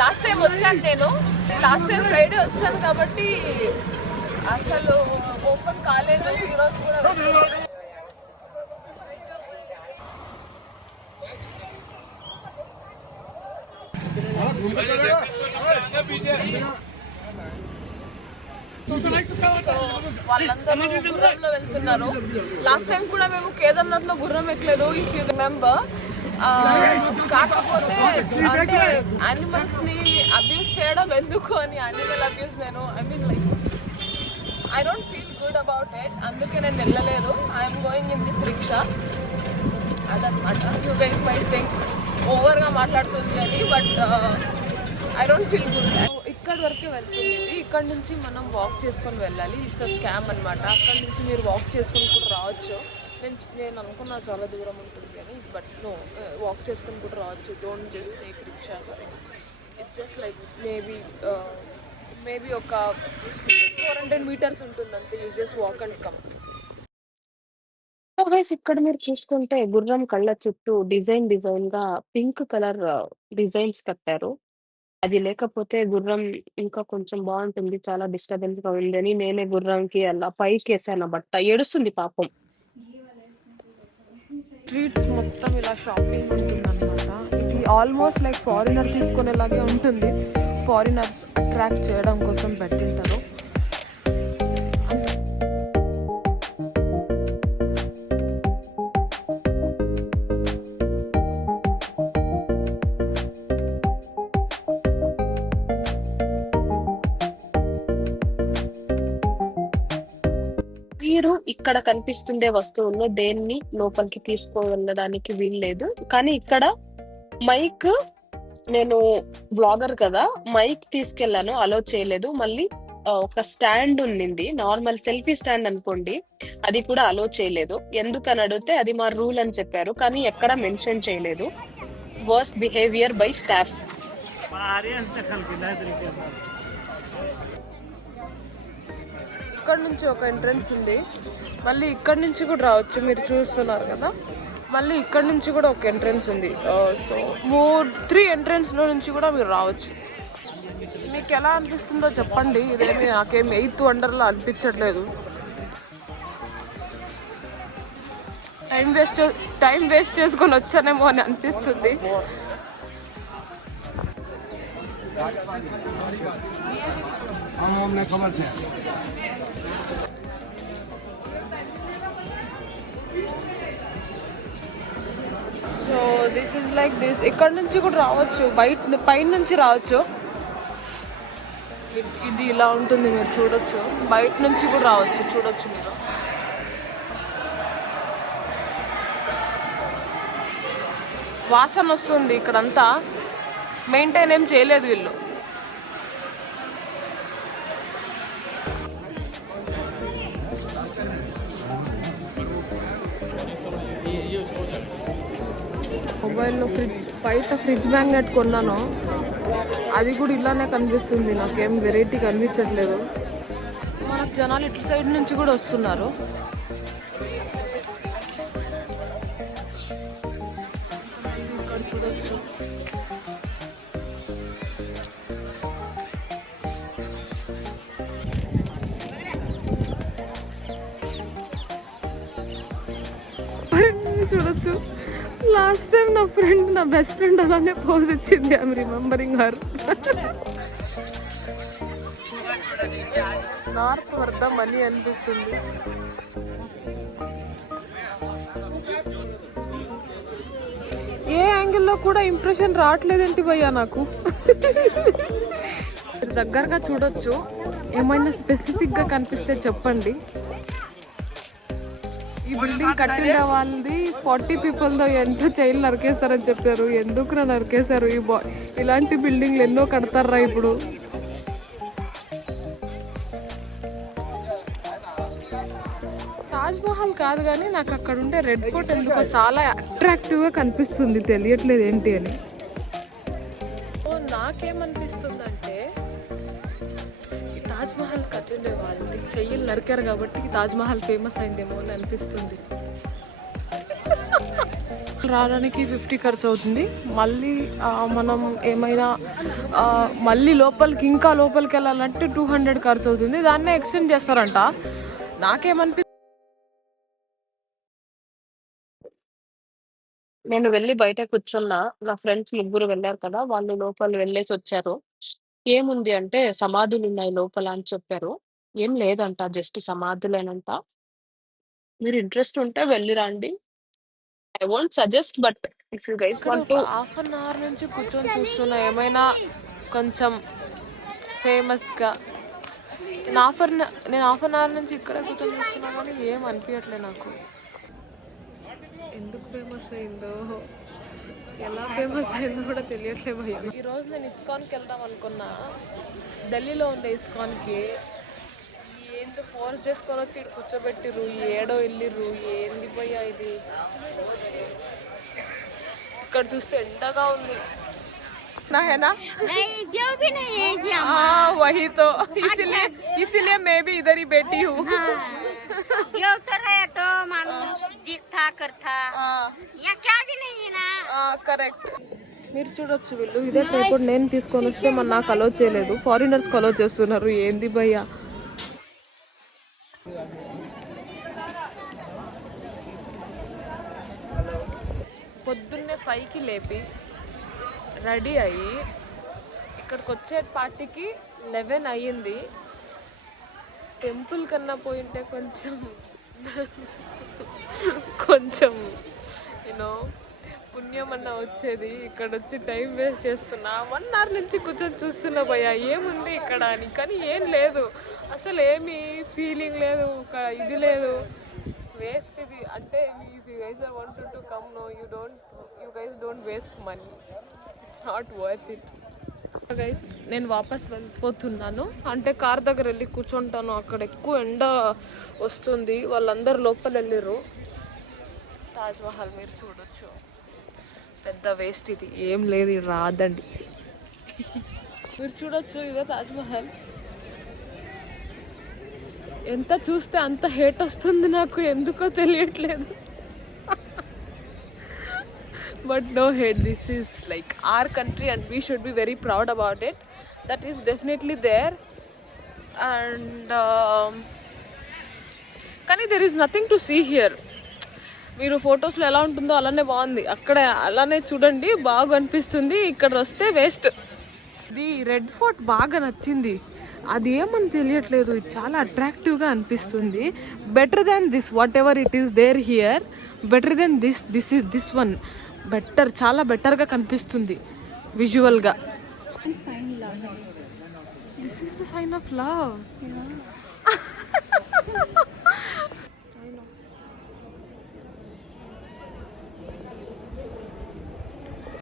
Last time వచ్చాను నేను last time Friday వచ్చాను కాబట్టి అసలు ఓపెన్ కాలేదు ఈరోజు కూడా సో వాళ్ళందరూ గుర్రంలో వెళ్తున్నారు. లాస్ట్ టైం కూడా మేము కేదార్నాథ్ లో గుర్రం ఎక్కలేదు ఇఫ్ యూ రిమెంబర్. కాకపోతే అంటే యానిమల్స్ ని అబ్యూస్ చేయడం ఎందుకు అని యానిమల్ అబ్యూస్ నేను I don't feel good about it. అందుకే నేను వెళ్ళలేదు. I'm going in this rickshaw. అదనమాట. యూ గైస్ మైట్ థింక్ ఓవర్గా మాట్లాడుతుంది అని, but I don't feel good. ఇక్కడి వరకే వెళ్తుంది. ఇక్కడ నుంచి మనం వాక్ చేసుకొని వెళ్ళాలి. ఇట్స్ అ స్కామ్ అనమాట. అక్కడ నుంచి మీరు వాక్ చేసుకొని కూడా రావచ్చు. నేను అనుకున్నా చాలా దూరం ఉంటుంది అని, బట్ నో, వాక్ చేసుకొని కూడా రావచ్చు. Don't just take rickshaw. Sorry, it's just like maybe ఒక 400 meters ఉంటుంది అంతే. You just walk and come. ఇక్కడ మీరు చూసుకుంటే గుర్రం కళ్ళ చుట్టూ డిజైన్ గా పింక్ కలర్ డిజైన్స్ కట్టారు. అది లేకపోతే గుర్రం ఇంకా కొంచెం బాగుంటుంది. చాలా డిస్టర్బెన్స్ గా ఉందని నేనే గుర్రంకి అలా పైకేసాను బట్ట. ఏడుస్తుంది పాపం. స్ట్రీట్స్ మొత్తం ఇలా షాపింగ్ ఉంటుంది అనమాట. ఇది ఆల్మోస్ట్ లైక్ ఫారినర్ తీసుకునేలాగే ఉంటుంది. ఫారినర్స్ అట్రాక్ట్ చేయడం కోసం పెట్టింటారు. మీరు ఇక్కడ కనిపిస్తుండే వస్తువుల్లో దేన్ని లోపలికి తీసుకువెళ్ళడానికి వీల్లేదు. కానీ ఇక్కడ మైక్, నేను వ్లాగర్ కదా, మైక్ తీసుకెళ్లాను, అలో చేయలేదు. మళ్ళీ ఒక స్టాండ్ ఉండింది, నార్మల్ సెల్ఫీ స్టాండ్ అనుకోండి, అది కూడా అలో చేయలేదు. ఎందుకని అడిగితే అది మా రూల్ అని చెప్పారు, కానీ ఎక్కడ మెన్షన్ చేయలేదు. Worst behaviour by staff. ఇక్కడ నుంచి ఒక ఎంట్రన్స్ ఉంది. మళ్ళీ ఇక్కడ నుంచి కూడా రావచ్చు. మీరు చూస్తున్నారు కదా, మళ్ళీ ఇక్కడ నుంచి కూడా ఒక ఎంట్రన్స్ ఉంది. సో 3 ఎంట్రన్స్ నుంచి కూడా మీరు రావచ్చు. మీకు ఎలా అనిపిస్తుందో చెప్పండి. ఇదేమి నాకేం 8th వండర్లా అనిపించట్లేదు. టైం వేస్ట్ చేసుకొని వచ్చానేమో అని అనిపిస్తుంది. So this is like this. ఇక్కడ నుంచి కూడా రావచ్చు, పైన నుంచి రావచ్చు. ఇది ఇలా ఉంటుంది, మీరు చూడొచ్చు. బయట నుంచి కూడా రావచ్చు, చూడొచ్చు మీరు. వాసన వస్తుంది. ఇక్కడంతా మెయింటైన్ ఏం చేయలేదు వీళ్ళు. మొబైల్లో బయట ఫ్రిడ్జ్ మ్యాగ్నెట్ కొన్నాను. అది కూడా ఇలానే కనిపిస్తుంది. నాకేం వెరైటీ కనిపించట్లేదు. మనకు జనాలు ఇట్ల సైడ్ నుంచి కూడా వస్తున్నారు. ఇక్కడ చూడొచ్చు. చూడొచ్చు. లాస్ట్ టైం నా బెస్ట్ ఫ్రెండ్ అలానే పోజ్ ఇచ్చింది. I'm remembering her. నార్త్ వర్ధం అని అనిపిస్తుంది. ఏ యాంగిల్లో కూడా ఇంప్రెషన్ రావట్లేదేంటి భయ్యా నాకు. మీరు దగ్గరగా చూడొచ్చు. ఏమైనా స్పెసిఫిక్గా కనిపిస్తే చెప్పండి. ఈ బిల్డింగ్ కట్టిన వాళ్ళది 40 పీపుల్తో ఎంత చైల్డ్ నరికేస్తారని చెప్పారు. ఎందుకు నరికేశారు? ఇలాంటి బిల్డింగ్లు ఎన్నో కడతారా ఇప్పుడు. తాజ్ మహల్ కాదు కానీ నాకు అక్కడ ఉండే రెడ్ ఫోర్ట్ ఎందుకో చాలా అట్రాక్టివ్గా కనిపిస్తుంది. తెలియట్లేదు ఏంటి అని. నాకేమనిపిస్తుందంటే ఈ తాజ్ మహల్ కట్టిండే వాళ్ళని చెయ్యిలు నరికారు కాబట్టి ఈ తాజ్ మహల్ ఫేమస్ అయిందేమో అని అనిపిస్తుంది. రావడానికి 50 ఖర్చు అవుతుంది. మళ్ళీ మనం ఏమైనా మళ్ళీ లోపలికి ఇంకా లోపలికి వెళ్ళాలంటే 200 ఖర్చు అవుతుంది. దాన్నే ఎక్స్టెండ్ చేస్తారంట. నాకేమనిపి నేను వెళ్ళి బయట కూర్చున్నా. నా ఫ్రెండ్స్ 3 వెళ్ళారు కదా! వాళ్ళు లోపల వెళ్ళేసి వచ్చారు. ఏముంది అంటే సమాధులు ఉన్నాయి లోపల అని చెప్పారు. ఏం లేదంట. జస్ట్ సమాధులేనంట. మీరు ఇంట్రెస్ట్ ఉంటే వెళ్ళి రండి. I won't suggest but if you guys want to. Half an hour నుంచి కూర్చొని చూస్తున్నా ఏమైనా కొంచెం ఫేమస్గా. నేను హాఫ్ అన్ అవర్ నుంచి ఇక్కడే కూర్చొని చూస్తున్నా కానీ ఏం అనిపించట్లేదు నాకు. ఎందుకు ఫేమస్ అయిందో, ఎలా ఫేమస్ అయిందో కూడా తెలియట్లేదు భయ్య. ఈరోజు నేను ఇస్కాన్కి వెళ్దాం అనుకున్నా. ఢిల్లీలో ఉండే ఇస్కాన్కి ఏంటి ఫోర్స్ చేసుకొని వచ్చి ఇక్కడ కూర్చోబెట్టిర్రు. ఏడో వెళ్ళిర్రు. ఏంది భయ్య ఇది? ఇక్కడ చూస్తే ఎండగా ఉంది. ना है ना? नहीं जो भी नहीं है जी हाँ वही तो इसीलिए मैं भी इधर ही बैठी हूँ. जो उतर है तो मालूम दिख था कर था यहाँ क्या भी नहीं है ना. కరెక్ట్. మీరు చూడొచ్చు వీళ్ళు ఇదే ట్రైపోర్డ్ నేను తీసుకొని వస్తే మన నాకు అలో చేయలేదు. ఫారినర్స్కి అలో చేస్తున్నారు. ఏంది భయ్యా? పొద్దున్నే 5కి లేపి రెడీ అయ్యి ఇక్కడికి వచ్చే పార్టీకి 11 అయ్యింది. టెంపుల్ కన్నా పోయింటే కొంచెం యూనో పుణ్యం అన్న వచ్చేది. ఇక్కడ వచ్చి టైం వేస్ట్ చేస్తున్నా. 1 అవర్ నుంచి కూర్చొని చూస్తున్నా భయ్యా ఏముంది ఇక్కడ అని. కానీ ఏం లేదు అసలు. ఏమి ఫీలింగ్ లేదు. ఇది లేదు. వేస్ట్ ఇది. అంటే you guys are wanted to come no you guys don't waste money. It's not worth it guys. నేను వాపస్ వెళ్ళిపోతున్నాను. అంటే కార్ దగ్గర వెళ్ళి కూర్చుంటాను. అక్కడ ఎక్కువ ఎండ వస్తుంది. వాళ్ళందరూ లోపల వెళ్ళిర్రు. తాజ్ మహల్ మీరు చూడొచ్చు. పెద్ద వేస్ట్ ఇది. ఏం లేదు. ఇది రాదండి. మీరు చూడొచ్చు ఇదే తాజ్ మహల్. ఎంత చూస్తే అంత హేట్ వస్తుంది నాకు. ఎందుకో తెలియట్లేదు. But no hate, this is like our country and we should be very proud about it. That is definitely there. And కానీ there is nothing to see here. మీరు ఫొటోస్లో ఎలా ఉంటుందో అలానే బాగుంది. అక్కడ అలానే చూడండి బాగా అనిపిస్తుంది. ఇక్కడ వస్తే వేస్ట్. ఇది రెడ్ ఫోర్ట్ బాగా నచ్చింది. అది ఏమని తెలియట్లేదు. ఇది చాలా అట్రాక్టివ్గా అనిపిస్తుంది. Better than this whatever it is there here. Better than this one. Better, చాలా బెటర్గా కనిపిస్తుంది విజువల్గా. This is the sign of love.